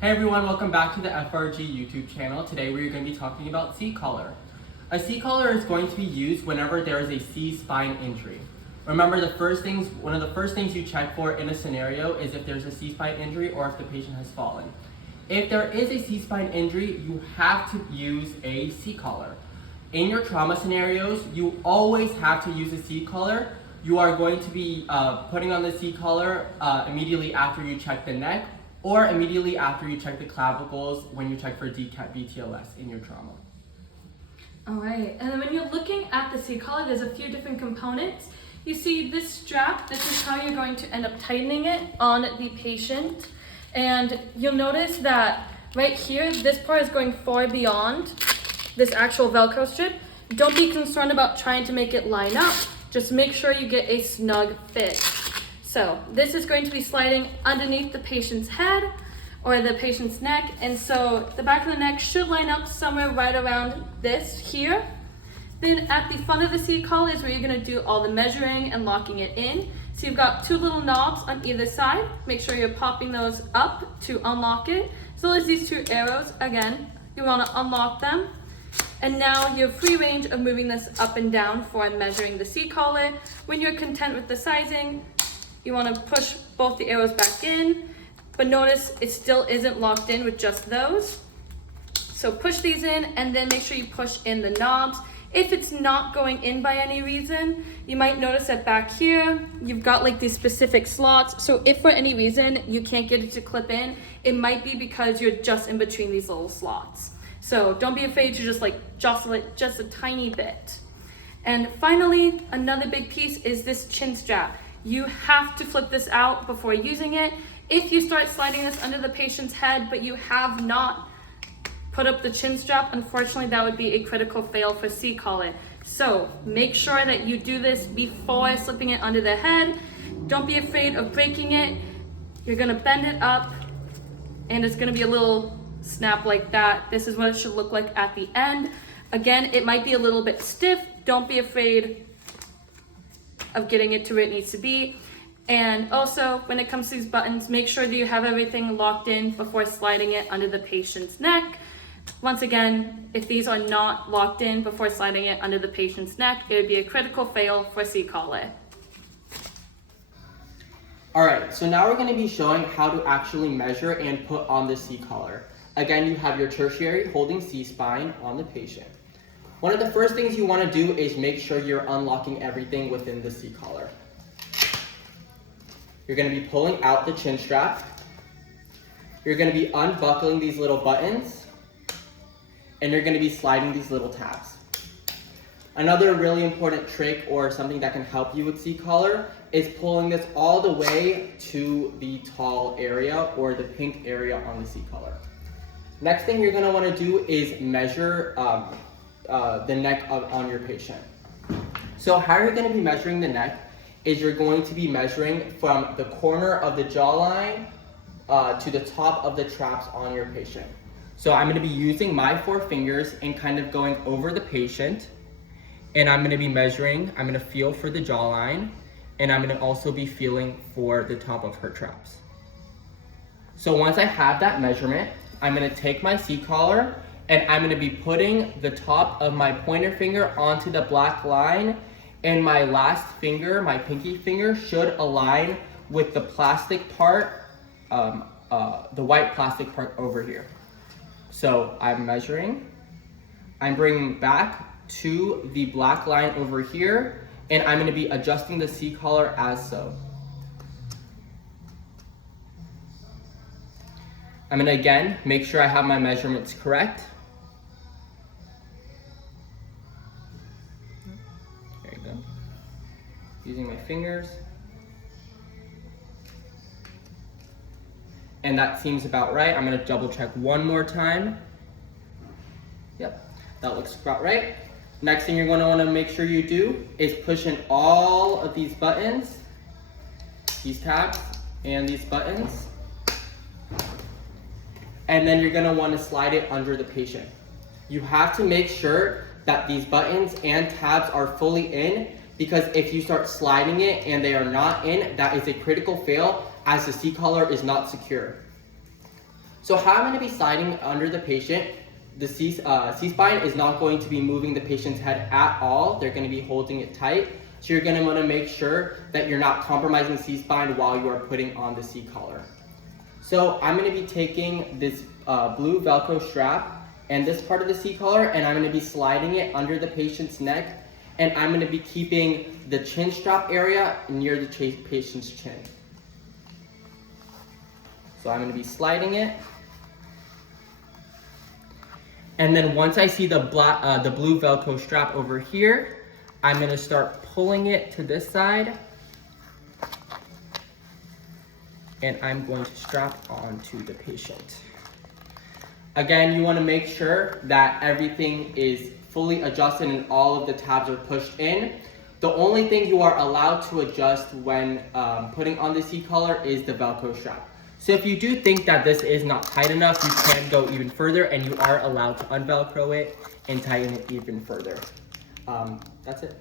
Hey everyone, welcome back to the FRG YouTube channel. Today we're going to be talking about C-collar. A C-collar is going to be used whenever there is a C-spine injury. Remember, one of the first things you check for in a scenario is if there's a C-spine injury or if the patient has fallen. If there is a C-spine injury, you have to use a C-collar. In your trauma scenarios, you always have to use a C-collar. You are going to be putting on the C-collar immediately after you check the neck, or immediately after you check the clavicles when you check for DCAT BTLS in your trauma. All right, and then when you're looking at the C-collar, there's a few different components. You see this strap, this is how you're going to end up tightening it on the patient. And you'll notice that right here, this part is going far beyond this actual Velcro strip. Don't be concerned about trying to make it line up. Just make sure you get a snug fit. So this is going to be sliding underneath the patient's head or the patient's neck. And so the back of the neck should line up somewhere right around this here. Then at the front of the C-collar is where you're gonna do all the measuring and locking it in. So you've got two little knobs on either side. Make sure you're popping those up to unlock it. As well as these two arrows, again, you wanna unlock them. And now you have free range of moving this up and down for measuring the C-collar. When you're content with the sizing, you want to push both the arrows back in, but notice it still isn't locked in with just those. So push these in and then make sure you push in the knobs. If it's not going in by any reason, you might notice that back here, you've got like these specific slots. So if for any reason you can't get it to clip in, it might be because you're just in between these little slots. So don't be afraid to just like jostle it just a tiny bit. And finally, another big piece is this chin strap. You have to flip this out before using it. If you start sliding this under the patient's head, but you have not put up the chin strap, unfortunately, that would be a critical fail for C-collar. So make sure that you do this before slipping it under the head. Don't be afraid of breaking it. You're gonna bend it up and it's gonna be a little snap like that. This is what it should look like at the end. Again, it might be a little bit stiff. Don't be afraid of getting it to where it needs to be. And also, when it comes to these buttons, make sure that you have everything locked in before sliding it under the patient's neck. Once again, if these are not locked in before sliding it under the patient's neck, it would be a critical fail for C-collar. Alright, so now we're going to be showing how to actually measure and put on the C-collar. Again, you have your tertiary holding C-spine on the patient. One of the first things you want to do is make sure you're unlocking everything within the C-collar. You're going to be pulling out the chin strap. You're going to be unbuckling these little buttons. And you're going to be sliding these little tabs. Another really important trick or something that can help you with C-collar is pulling this all the way to the tall area or the pink area on the C-collar. Next thing you're going to want to do is measure the neck on your patient. So how you're going to be measuring the neck is you're going to be measuring from the corner of the jawline to the top of the traps on your patient. So I'm going to be using my 4 fingers and kind of going over the patient, and I'm going to be measuring. I'm going to feel for the jawline, and I'm going to also be feeling for the top of her traps. So once I have that measurement, I'm going to take my C-collar and I'm going to be putting the top of my pointer finger onto the black line, and my last finger, my pinky finger, should align with the plastic part, the white plastic part over here. So I'm measuring, I'm bringing back to the black line over here, and I'm going to be adjusting the C-collar as so. I'm going to again make sure I have my measurements correct. There you go. Using my fingers. And that seems about right. I'm going to double check one more time. Yep, that looks about right. Next thing you're going to want to make sure you do is push in all of these buttons, these tabs, and these buttons. And then you're going to want to slide it under the patient. You have to make sure that these buttons and tabs are fully in, because if you start sliding it and they are not in, that is a critical fail, as the C-collar is not secure. So how I'm gonna be sliding under the patient, the C-spine is not going to be moving the patient's head at all. They're gonna be holding it tight. So you're gonna wanna make sure that you're not compromising the C-spine while you are putting on the C-collar. So I'm gonna be taking this blue Velcro strap and this part of the C-collar, and I'm gonna be sliding it under the patient's neck, and I'm gonna be keeping the chin strap area near the patient's chin. So I'm gonna be sliding it. And then once I see the blue Velcro strap over here, I'm gonna start pulling it to this side, and I'm going to strap onto the patient. Again, you wanna make sure that everything is fully adjusted and all of the tabs are pushed in. The only thing you are allowed to adjust when putting on the C-collar is the Velcro strap. So if you do think that this is not tight enough, you can go even further, and you are allowed to unvelcro it and tighten it even further. That's it.